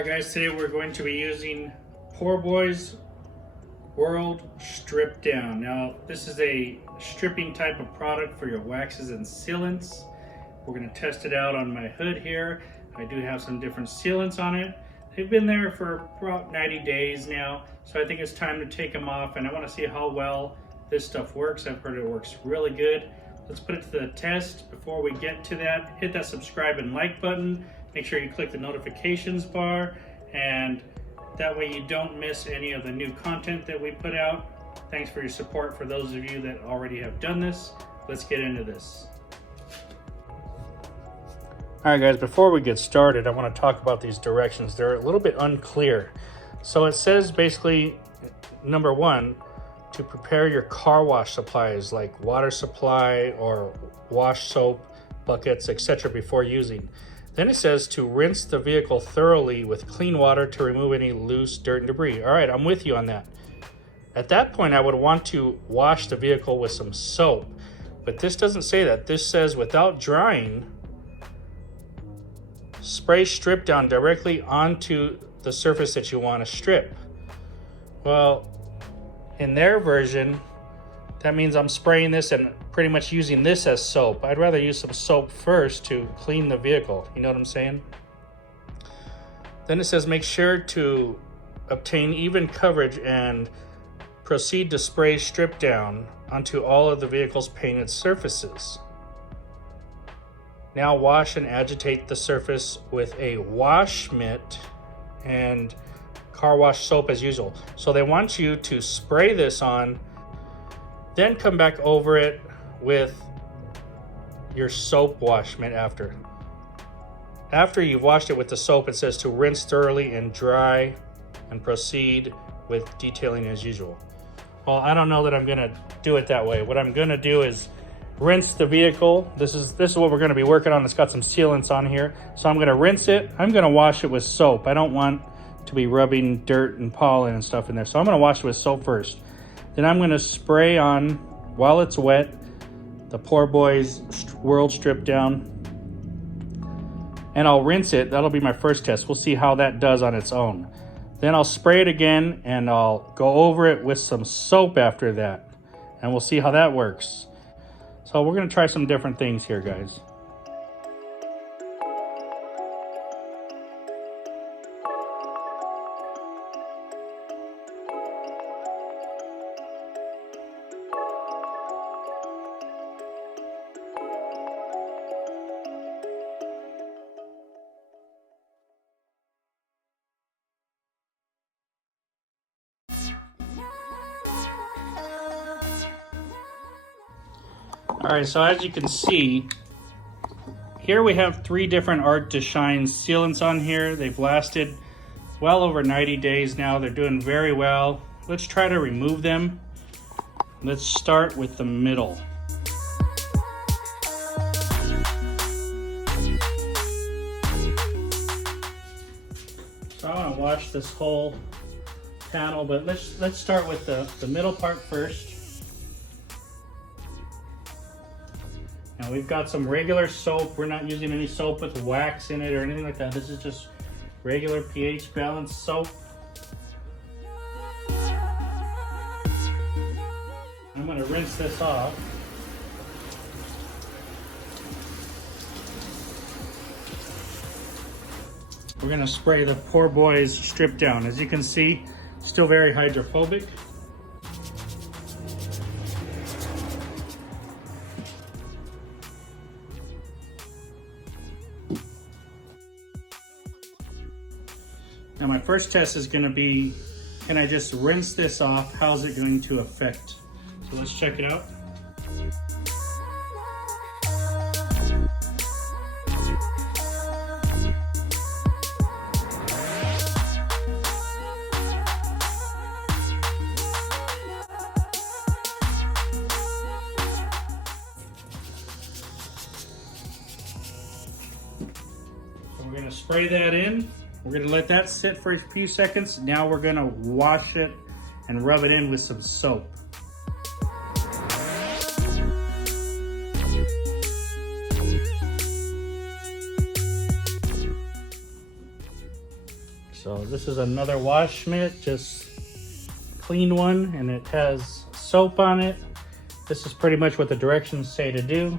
Alright guys, today we're going to be using PoorBoy's World Strip Down. Now this is a stripping type of product for your waxes and sealants. We're going to test it out on my hood here. I do have some different sealants on it. They've been there for about 90 days now, so I think it's time to take them off, and I want to see how well this stuff works. I've heard it works really good. Let's put it to the test. Before we get to that, hit that subscribe and like button. Make sure you click the notifications bar, and that way you don't miss any of the new content that we put out. Thanks for your support for those of you that already have done this. Let's get into this. All right guys, before we get started, I want to talk about these directions. They're a little bit unclear. So it says basically, number one, to prepare your car wash supplies like water supply or wash soap, buckets, etc. before using. Then it says to rinse the vehicle thoroughly with clean water to remove any loose dirt and debris. All right, I'm with you on that. At that point, I would want to wash the vehicle with some soap, but this doesn't say that. This says without drying, spray strip down directly onto the surface that you want to strip. Well, in their version, that means I'm spraying this and pretty much using this as soap. I'd rather use some soap first to clean the vehicle. You know what I'm saying? Then it says make sure to obtain even coverage and proceed to spray strip down onto all of the vehicle's painted surfaces. Now wash and agitate the surface with a wash mitt and car wash soap as usual. So they want you to spray this on, then come back over it with your soap wash mitt after. After you've washed it with the soap, it says to rinse thoroughly and dry and proceed with detailing as usual. Well, I don't know that I'm gonna do it that way. What I'm gonna do is rinse the vehicle. This is what we're gonna be working on. It's got some sealants on here. So I'm gonna rinse it. I'm gonna wash it with soap. I don't want to be rubbing dirt and pollen and stuff in there. So I'm gonna wash it with soap first. Then I'm gonna spray on, while it's wet, the PoorBoy's World Strip Down. And I'll rinse it. That'll be my first test. We'll see how that does on its own. Then I'll spray it again and I'll go over it with some soap after that. And we'll see how that works. So we're gonna try some different things here, guys. All right, so as you can see, here we have 3 different Art to Shine sealants on here. They've lasted well over 90 days now. They're doing very well. Let's try to remove them. Let's start with the middle. So I want to wash this whole panel, but let's start with the middle part first. Now we've got some regular soap. We're not using any soap with wax in it or anything like that. This is just regular pH balanced soap. I'm going to rinse this off. We're going to spray the PoorBoy's Strip Down. As you can see, still very hydrophobic. Now my first test is going to be, can I just rinse this off? How's it going to affect? So let's check it out. So we're going to spray that in. We're going to let that sit for a few seconds. Now we're going to wash it and rub it in with some soap. So this is another wash mitt, just clean one, and it has soap on it. This is pretty much what the directions say to do.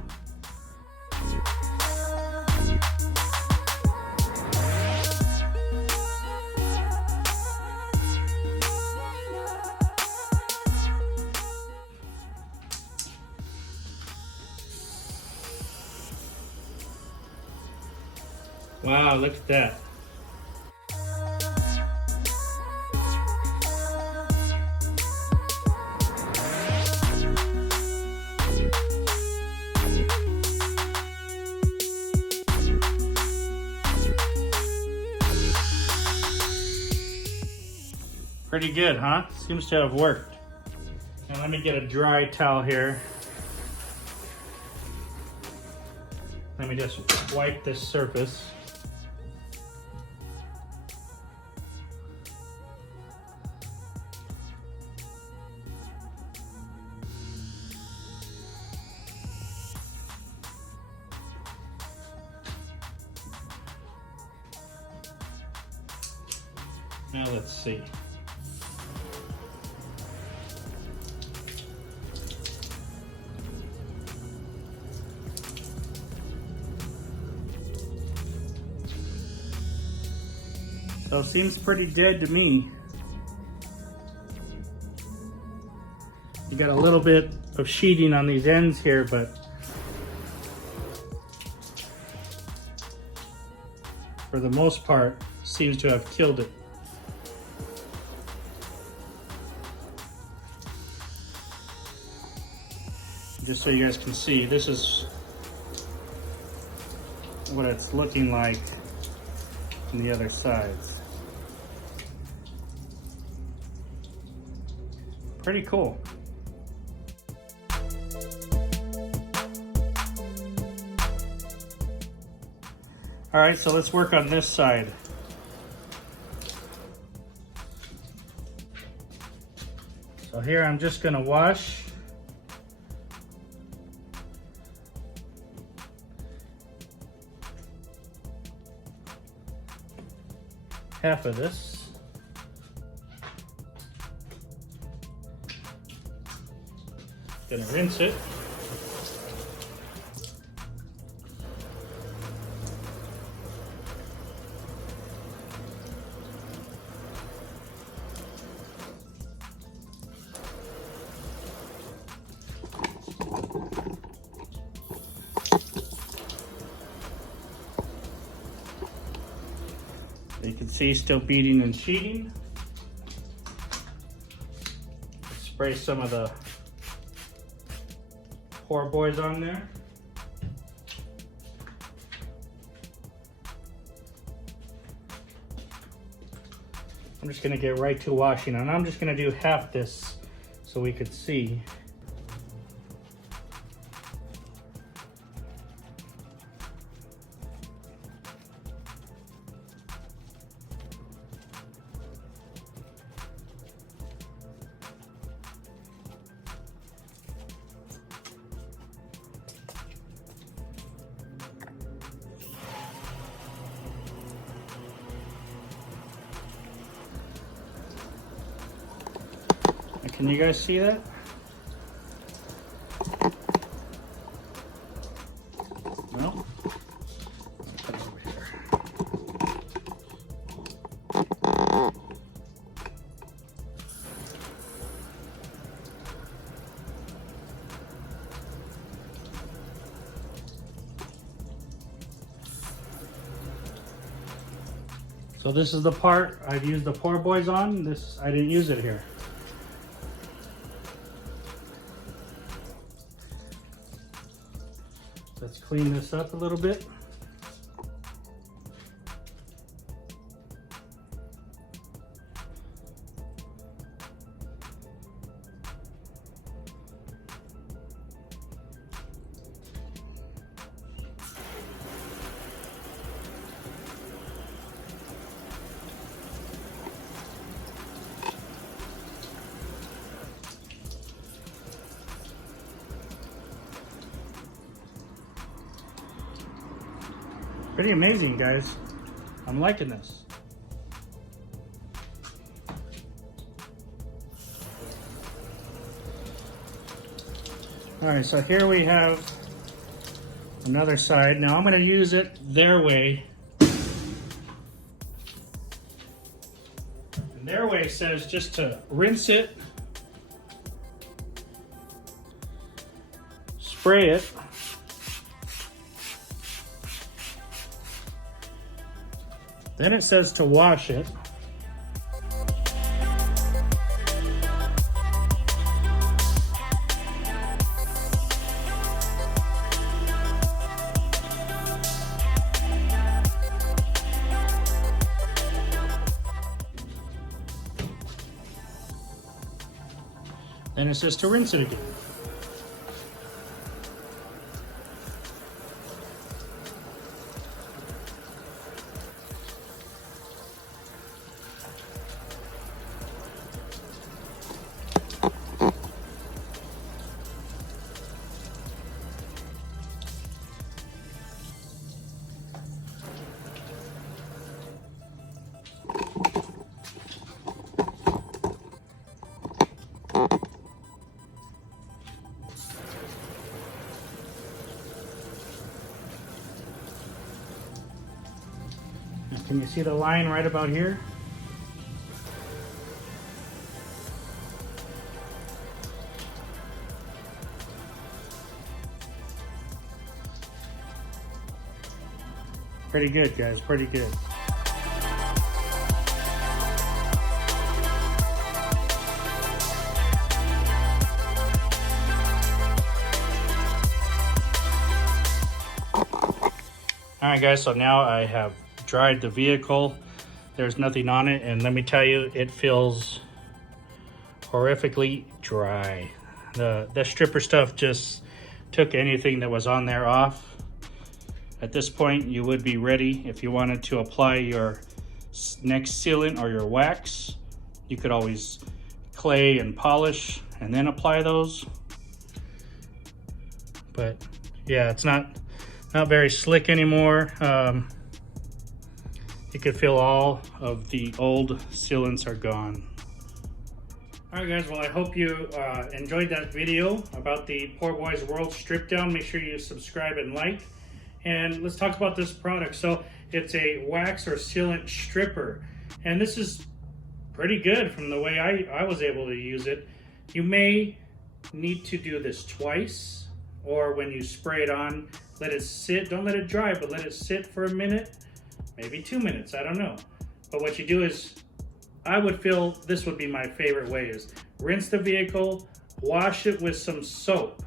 Wow, look at that. Pretty good, huh? Seems to have worked. Now let me get a dry towel here. Let me just wipe this surface. Now let's see. So it seems pretty dead to me. You got a little bit of sheeting on these ends here, but for the most part, seems to have killed it. Just so you guys can see, this is what it's looking like on the other sides. Pretty cool. All right, so let's work on this side. So here I'm just gonna wash. Half of this. Gonna rinse it. You can see still beating and sheeting. Spray some of the PoorBoy's on there. I'm just gonna get right to washing, and I'm just gonna do half this so we could see. Can you guys see that? No? Put it over here. So this is the part I've used the PoorBoy's on. This, I didn't use it here. Let's clean this up a little bit. Pretty amazing, guys. I'm liking this. All right, so here we have another side. Now I'm going to use it their way. And their way says just to rinse it, spray it, then it says to wash it. Then it says to rinse it again. Can you see the line right about here? Pretty good, guys, pretty good. All right, guys, so now I have dried the vehicle. There's nothing on it, and let me tell you, it feels horrifically dry. The stripper stuff just took anything that was on there off. At this point, you would be ready. If you wanted to apply your next sealant or your wax, you could always clay and polish and then apply those. But yeah, it's not very slick anymore. You can feel all of the old sealants are gone. All right, guys, well, I hope you enjoyed that video about the PoorBoy's World Strip Down. Make sure you subscribe and like. And let's talk about this product. So it's a wax or sealant stripper. And this is pretty good from the way I was able to use it. You may need to do this twice, or when you spray it on, let it sit. Don't let it dry, but let it sit for a minute, maybe 2 minutes, I don't know. But what you do is, I would feel this would be my favorite way, is rinse the vehicle, wash it with some soap,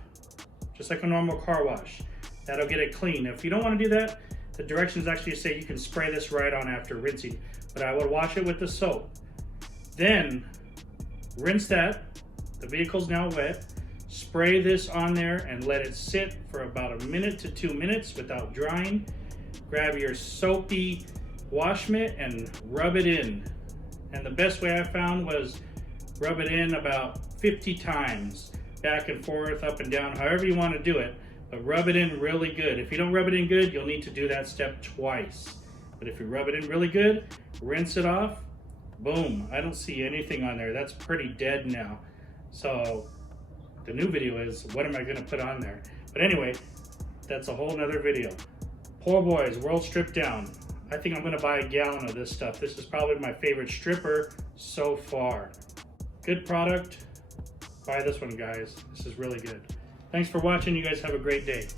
just like a normal car wash. That'll get it clean. If you don't want to do that, the directions actually say you can spray this right on after rinsing, but I would wash it with the soap. Then rinse that, the vehicle's now wet, spray this on there and let it sit for about 1 minute to 2 minutes without drying. Grab your soapy wash mitt and rub it in. And the best way I found was rub it in about 50 times, back and forth, up and down, however you want to do it, but rub it in really good. If you don't rub it in good, you'll need to do that step twice. But if you rub it in really good, rinse it off, boom, I don't see anything on there. That's pretty dead now. So the new video is, what am I gonna put on there? But anyway, that's a whole nother video. PoorBoy's World Strip Down. I think I'm gonna buy a gallon of this stuff. This is probably my favorite stripper so far. Good product. Buy this one, guys. This is really good. Thanks for watching. You guys have a great day.